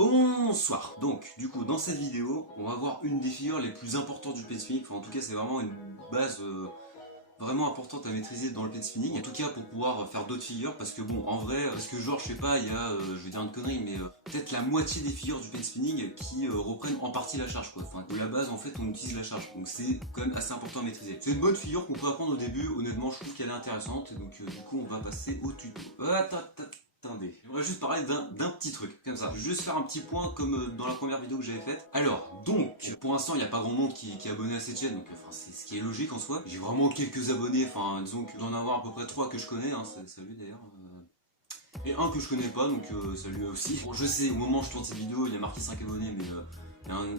Bonsoir. Donc, du coup, dans cette vidéo, on va voir une des figures les plus importantes du paintspinning. Enfin, en tout cas, c'est vraiment une base vraiment importante à maîtriser dans le paintspinning. En tout cas, pour pouvoir faire d'autres figures, parce que bon, en vrai, parce que genre, je sais pas, il y a, je vais dire une connerie, mais peut-être la moitié des figures du paintspinning qui reprennent en partie la charge, quoi. Enfin, de la base, en fait, on utilise la charge. Donc, c'est quand même assez important à maîtriser. C'est une bonne figure qu'on peut apprendre au début. Honnêtement, je trouve qu'elle est intéressante. Donc, du coup, on va passer au tuto. Attendez, j'aimerais juste parler d'un petit truc, comme ça. Je vais juste faire un petit point comme dans la première vidéo que j'avais faite. Alors, donc, pour l'instant, il n'y a pas grand monde qui est abonné à cette chaîne, donc enfin, c'est ce qui est logique en soi. J'ai vraiment quelques abonnés, enfin, disons que d'en avoir à peu près 3 que je connais, hein, salut d'ailleurs. Et un que je connais pas, donc salut aussi. Bon, je sais, au moment où je tourne cette vidéo, il y a marqué 5 abonnés, mais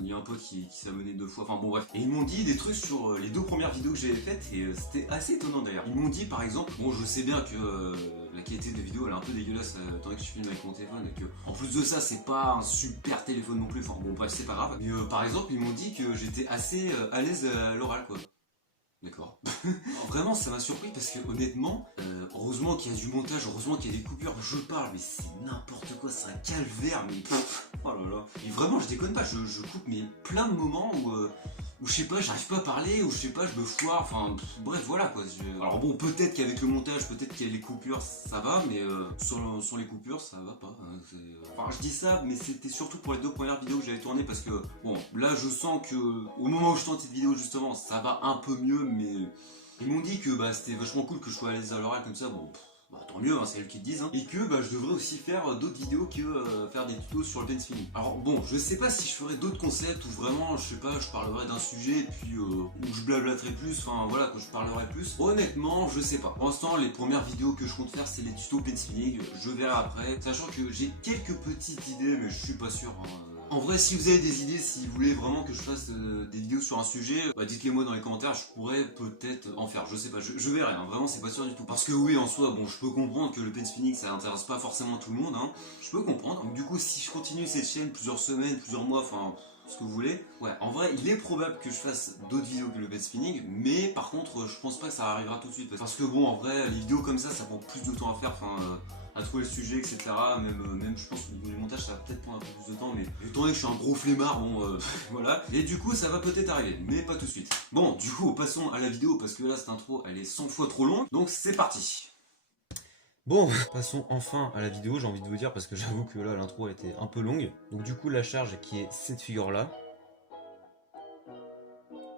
il y a un pote qui s'est abonné 2 fois, enfin bon bref. Et ils m'ont dit des trucs sur les 2 premières vidéos que j'avais faites, et c'était assez étonnant d'ailleurs. Ils m'ont dit par exemple, bon je sais bien que la qualité des vidéos elle est un peu dégueulasse, étant donné que je filme avec mon téléphone, et que en plus de ça c'est pas un super téléphone non plus, enfin bon bref c'est pas grave. Mais par exemple ils m'ont dit que j'étais assez à l'aise à l'oral quoi. D'accord. Vraiment, ça m'a surpris parce que honnêtement, heureusement qu'il y a du montage, heureusement qu'il y a des coupures, je parle, mais c'est n'importe quoi, c'est un calvaire, mais oh là là. Et vraiment, je déconne pas, je coupe mais plein de moments où je sais pas, j'arrive pas à parler, où je sais pas, je me foire, enfin bref, voilà quoi. Alors bon, peut-être qu'avec le montage, peut-être qu'il y a les coupures, ça va, mais sur les coupures, ça va pas. Hein, enfin, je dis ça, mais c'était surtout pour les 2 premières vidéos que j'avais tournées parce que, bon, là je sens que au moment où je tourne cette vidéo justement, ça va un peu mieux, mais ils m'ont dit que bah, c'était vachement cool que je sois à l'aise à l'oral comme ça, bon. Bah, tant mieux, hein, c'est elles qui le disent, hein. Et que bah, je devrais aussi faire d'autres vidéos que faire des tutos sur le paintspinning. Alors bon, je sais pas si je ferai d'autres concepts où vraiment, je sais pas, je parlerai d'un sujet et puis où je blablaterai plus, enfin voilà, que je parlerai plus. Honnêtement, je sais pas. Pour l'instant, les premières vidéos que je compte faire, c'est les tutos paintspinning, je verrai après. Sachant que j'ai quelques petites idées, mais je suis pas sûr, hein. En vrai, si vous avez des idées, si vous voulez vraiment que je fasse des vidéos sur un sujet, bah dites-les moi dans les commentaires, je pourrais peut-être en faire, je sais pas, je verrai, hein, vraiment c'est pas sûr du tout. Parce que oui, en soi, bon, je peux comprendre que le paintspinning ça intéresse pas forcément tout le monde, hein, je peux comprendre. Donc du coup, si je continue cette chaîne plusieurs semaines, plusieurs mois, enfin ce que vous voulez, ouais, en vrai, il est probable que je fasse d'autres vidéos que le paintspinning, mais par contre, je pense pas que ça arrivera tout de suite. Parce que bon, en vrai, les vidéos comme ça prend plus de temps à faire, enfin à trouver le sujet, etc. Même je pense au niveau du montage, ça va peut-être prendre un peu plus de temps, mais étant donné que je suis un gros flemmard, bon, voilà. Et du coup, ça va peut-être arriver, mais pas tout de suite. Bon, du coup, passons à la vidéo, parce que là, cette intro, elle est 100 fois trop longue, donc c'est parti. Bon, passons enfin à la vidéo, j'ai envie de vous dire, parce que j'avoue que là, l'intro, elle était un peu longue. Donc du coup, la charge qui est cette figure-là.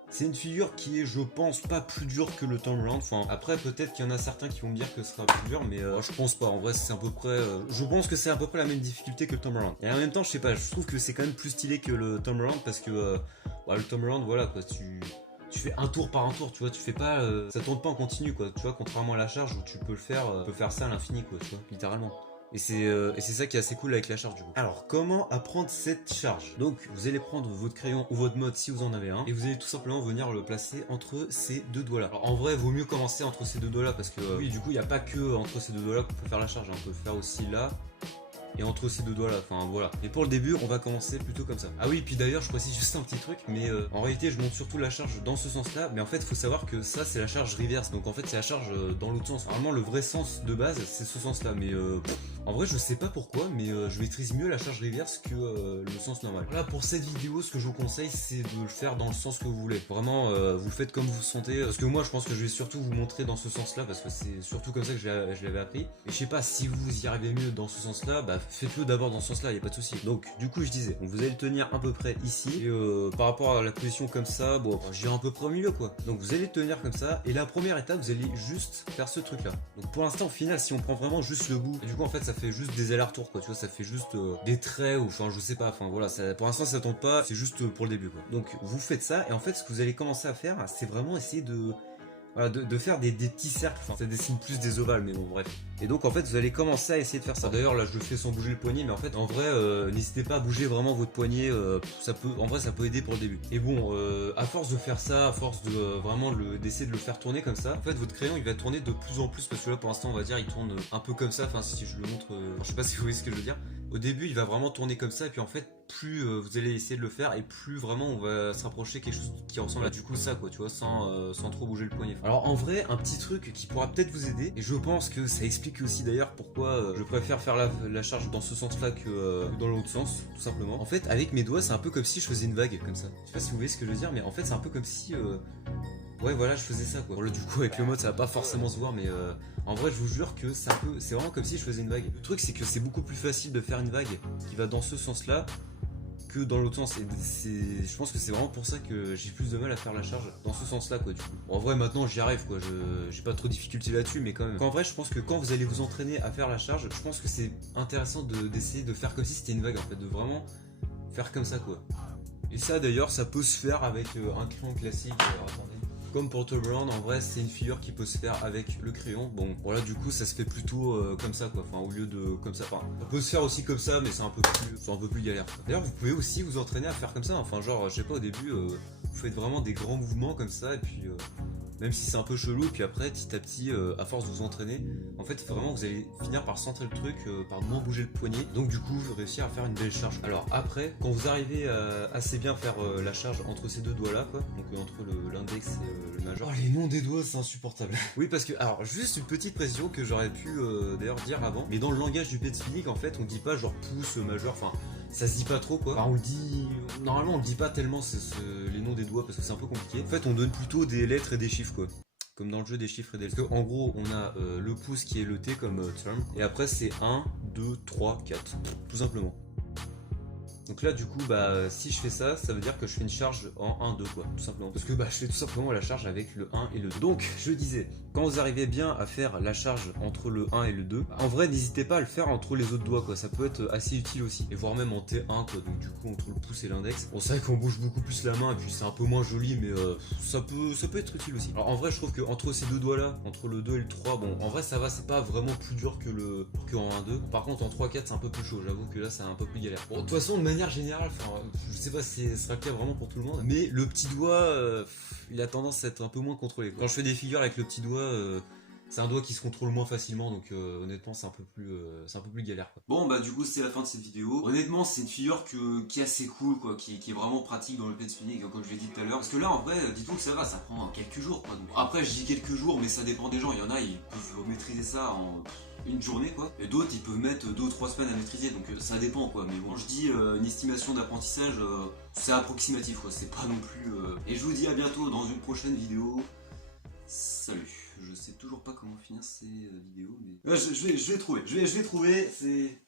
C'est une figure qui est, je pense, pas plus dure que le turnaround. Enfin, après, peut-être qu'il y en a certains qui vont me dire que ce sera plus dur, mais je pense pas. En vrai, c'est à peu près. Je pense que c'est à peu près la même difficulté que le turnaround. Et en même temps, je sais pas, je trouve que c'est quand même plus stylé que le turnaround parce que le turnaround, voilà quoi, tu fais un tour par un tour, tu vois, tu fais pas. Ça tourne pas en continu, quoi. Tu vois, contrairement à la charge où tu peux le faire, ça à l'infini, quoi, tu vois, littéralement. Et c'est ça qui est assez cool avec la charge du coup. Alors comment apprendre cette charge? Donc vous allez prendre votre crayon ou votre mode si vous en avez un, et vous allez tout simplement venir le placer entre ces 2 doigts là. Alors en vrai vaut mieux commencer entre ces 2 doigts là parce que oui du coup il n'y a pas que entre ces 2 doigts là qu'on peut faire la charge, hein. On peut le faire aussi là. Et entre ces 2 doigts là, enfin voilà. Et pour le début, on va commencer plutôt comme ça. Ah oui, puis d'ailleurs, je précise juste un petit truc, mais en réalité, je monte surtout la charge dans ce sens-là. Mais en fait, il faut savoir que ça, c'est la charge reverse. Donc en fait, c'est la charge dans l'autre sens. Normalement, le vrai sens de base, c'est ce sens-là. Mais en vrai, je sais pas pourquoi, mais je maîtrise mieux la charge reverse que le sens normal. Voilà, pour cette vidéo, ce que je vous conseille, c'est de le faire dans le sens que vous voulez. Vraiment, vous le faites comme vous le sentez. Parce que moi, je pense que je vais surtout vous montrer dans ce sens-là, parce que c'est surtout comme ça que je l'avais appris. Et je sais pas, si vous y arrivez mieux dans ce sens-là, bah faites-le d'abord dans ce sens-là, il n'y a pas de souci. Donc, du coup, je disais, vous allez le tenir à peu près ici. Et par rapport à la position comme ça, bon, j'irai un peu près au milieu, quoi. Donc, vous allez le tenir comme ça. Et la première étape, vous allez juste faire ce truc-là. Donc, pour l'instant, au final, si on prend vraiment juste le bout, et du coup, en fait, ça fait juste des allers-retours, quoi. Tu vois, ça fait juste des traits, ou enfin, je sais pas. Enfin, voilà, ça, pour l'instant, ça tombe pas. C'est juste pour le début, quoi. Donc, vous faites ça. Et en fait, ce que vous allez commencer à faire, c'est vraiment essayer de. Voilà, de faire des petits cercles, enfin, ça dessine plus des ovales, mais bon bref. Et donc en fait vous allez commencer à essayer de faire ça. D'ailleurs là je le fais sans bouger le poignet, mais en fait en vrai n'hésitez pas à bouger vraiment votre poignet, en vrai ça peut aider pour le début. Et bon à force de faire ça, à force de vraiment d'essayer de le faire tourner comme ça, en fait votre crayon il va tourner de plus en plus parce que là pour l'instant on va dire il tourne un peu comme ça, enfin si je le montre, je sais pas si vous voyez ce que je veux dire. Au début il va vraiment tourner comme ça et puis en fait plus vous allez essayer de le faire, et plus vraiment on va se rapprocher quelque chose qui ressemble à du coup ça, quoi, tu vois, sans trop bouger le poignet. Alors en vrai, un petit truc qui pourra peut-être vous aider, et je pense que ça explique aussi d'ailleurs pourquoi je préfère faire la charge dans ce sens-là que dans l'autre sens, tout simplement. En fait, avec mes doigts, c'est un peu comme si je faisais une vague, comme ça. Je sais pas si vous voyez ce que je veux dire, mais en fait, c'est un peu comme si... ouais, voilà, je faisais ça, quoi. Bon, là, du coup, avec le mode, ça va pas forcément se voir, mais en vrai, je vous jure que c'est vraiment comme si je faisais une vague. Le truc, c'est que c'est beaucoup plus facile de faire une vague qui va dans ce sens-là que dans l'autre sens. Et je pense que c'est vraiment pour ça que j'ai plus de mal à faire la charge dans ce sens-là, quoi, du coup. Bon, en vrai, maintenant, j'y arrive, quoi. J'ai pas trop de difficultés là-dessus, mais quand même. En vrai, je pense que quand vous allez vous entraîner à faire la charge, je pense que c'est intéressant d'essayer de faire comme si c'était une vague, en fait, de vraiment faire comme ça, quoi. Et ça, d'ailleurs, ça peut se faire avec un crayon classique. Alors, attendez. Comme pour Tom Brown, en vrai, c'est une figure qui peut se faire avec le crayon. Bon, voilà, du coup, ça se fait plutôt comme ça, quoi. Enfin, au lieu de comme ça. Enfin, ça peut se faire aussi comme ça, mais c'est un peu plus galère. D'ailleurs, vous pouvez aussi vous entraîner à faire comme ça. Enfin, genre, je sais pas, au début, vous faites vraiment des grands mouvements comme ça, et puis même si c'est un peu chelou, et puis après, petit à petit, à force de vous entraîner, en fait, vraiment, vous allez finir par centrer le truc, par moins bouger le poignet. Donc, du coup, vous réussir à faire une belle charge. Alors après, quand vous arrivez à assez bien faire la charge entre ces deux doigts-là, quoi, donc entre l'index et le majeur. Oh, les noms des doigts, c'est insupportable. Oui, parce que, alors, juste une petite précision que j'aurais pu d'ailleurs dire avant, mais dans le langage du pet spinning, en fait, on dit pas genre pouce, majeur, enfin, ça se dit pas trop, quoi. Enfin, on le dit. Normalement, on le dit pas tellement les noms des doigts parce que c'est un peu compliqué. En fait, on donne plutôt des lettres et des chiffres, quoi. Comme dans le jeu des chiffres et des lettres. Parce qu'en gros, on a le pouce qui est le T comme term. Et après, c'est 1, 2, 3, 4. Tout simplement. Donc là, du coup, bah, si je fais ça, ça veut dire que je fais une charge en 1, 2, quoi, tout simplement. Parce que bah, je fais tout simplement la charge avec le 1 et le 2. Donc, je disais, quand vous arrivez bien à faire la charge entre le 1 et le 2, en vrai, n'hésitez pas à le faire entre les autres doigts, quoi. Ça peut être assez utile aussi. Et voire même en T1, quoi. Donc, du coup, entre le pouce et l'index. Bon, c'est vrai qu'on bouge beaucoup plus la main, et puis c'est un peu moins joli, mais ça peut être utile aussi. Alors, en vrai, je trouve que entre ces deux doigts-là, entre le 2 et le 3, bon, en vrai, ça va, c'est pas vraiment plus dur que en 1-2. Par contre, en 3-4, c'est un peu plus chaud. J'avoue que là, c'est un peu plus galère. Bon, de toute façon, de manière générale, enfin, je sais pas si ce sera clair vraiment pour tout le monde, mais le petit doigt, il a tendance à être un peu moins contrôlé, quoi. Quand je fais des figures avec le petit doigt, c'est un doigt qui se contrôle moins facilement, donc honnêtement, c'est un peu plus galère, quoi. Bon, bah, du coup, c'était la fin de cette vidéo. Honnêtement, c'est une figure qui est assez cool, quoi, qui est vraiment pratique dans le pet spinning, comme je l'ai dit tout à l'heure. Parce que là, en vrai, dites-vous que ça va, ça prend quelques jours, quoi. Donc, après, je dis quelques jours, mais ça dépend des gens. Il y en a, ils peuvent maîtriser ça en une journée, quoi. Et d'autres, ils peuvent mettre 2 ou 3 semaines à maîtriser, donc ça dépend, quoi. Mais bon, je dis une estimation d'apprentissage, c'est approximatif, quoi. C'est pas non plus. Et je vous dis à bientôt dans une prochaine vidéo. Salut. Je sais toujours pas comment finir ces vidéos, mais je vais trouver. C'est.